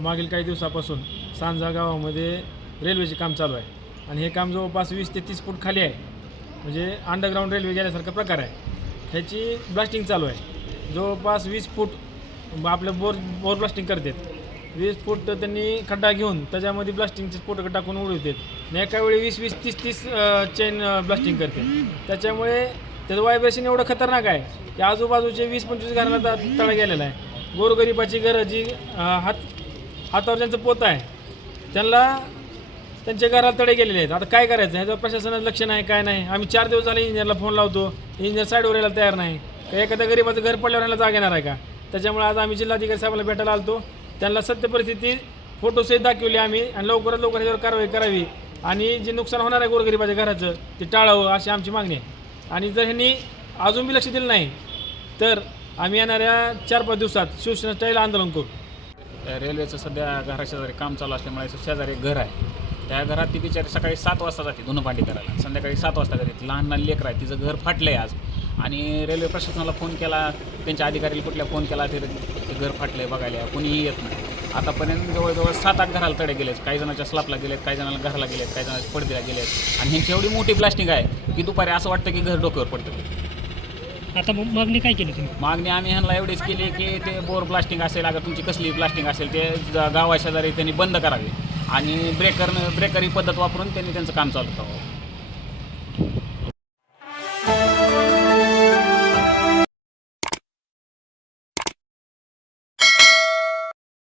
मागील काही दिवसापासून सांजा गावामध्ये रेल्वेचे काम चालू आहे आणि हे काम जवळपास 20 ते 30 फूट खाली आहे. म्हणजे अंडरग्राऊंड रेल्वे गेल्यासारखा प्रकार आहे. ह्याची ब्लास्टिंग चालू आहे. जवळपास 20 फूट आपलं बोर ब्लास्टिंग करतात. 20 फूट त्यांनी खड्डा घेऊन त्याच्यामध्ये ब्लास्टिंगचे स्फोटकं टाकून उडवतात आणि एका वेळी 20-20, 30-30 चेन ब्लास्टिंग करते. त्याच्यामुळे त्याचं व्हायब्रेशन एवढं खतरनाक आहे की आजूबाजूचे 20-25 घराला तडा गेलेला आहे. गोरगरिबाची घरं जी हातावर ज्यांचं पोत आहे त्यांना त्यांच्या घराला तडे गेलेले आहेत. आता काय करायचं ह्याच्यावर प्रशासनाचं लक्ष नाही, काय नाही. आम्ही 4 दिवस झाले इंजिनियरला फोन लावतो, इंजिनियर साईडवर यायला तयार नाही. का एखाद्या गरीबाचं घर पडल्यावर ह्याला जाग येणार आहे का? त्याच्यामुळे आज आम्ही जिल्हाधिकारी साहेबाला भेटायला आलतो. त्यांना सत्य परिस्थिती फोटोसहित दाखवली आम्ही आणि लवकरात लवकर ह्याच्यावर कारवाई करावी आणि जे नुकसान होणार आहे गोरगरिबाच्या घराचं ते टाळावं अशी आमची मागणी आहे. आणि जर ह्यांनी अजून बी लक्ष दिलं नाही तर आम्ही येणाऱ्या 4-5 दिवसात शिवसेना स्टाईल आंदोलन करू. रेल्वेचं सध्या घराशेजारी काम चालू असल्यामुळे शेजारी एक घर आहे. त्या घरात ती बिचारी सकाळी 7 वाजता जाते धुणं भांडी करायला, संध्याकाळी 7 वाजता घरी. लहान लहान लेकरं आहे, तिचं घर फाटलं आहे आज. आणि रेल्वे प्रशासनाला फोन केला, त्यांच्या अधिकाऱ्याला कुठल्या फोन केला ते घर फाटलं आहे बघायला, कोणीही येत नाही. आतापर्यंत जवळजवळ 7-8 घराला तडे गेलेत. काही जणांच्या स्लापला गेलेत, काही जणांना घराला गेलेत, काही जणांच्या पडद्याला गेलेत. आणि ह्यांची एवढी मोठी ब्लास्टिंग आहे की दुपारी असं वाटतं की घर डोक्यावर पडतं. आता मागणी काय केली तुम्ही? मागणी आम्ही ह्यांना एवढीच केली की ते बोर ब्लास्टिंग असेल, अगर तुमची कसली ब्लास्टिंग असेल ते गावाशेजारी त्यांनी बंद करावी आणि ब्रेकर ही पद्धत वापरून त्यांनी त्यांचं काम चालू करावं.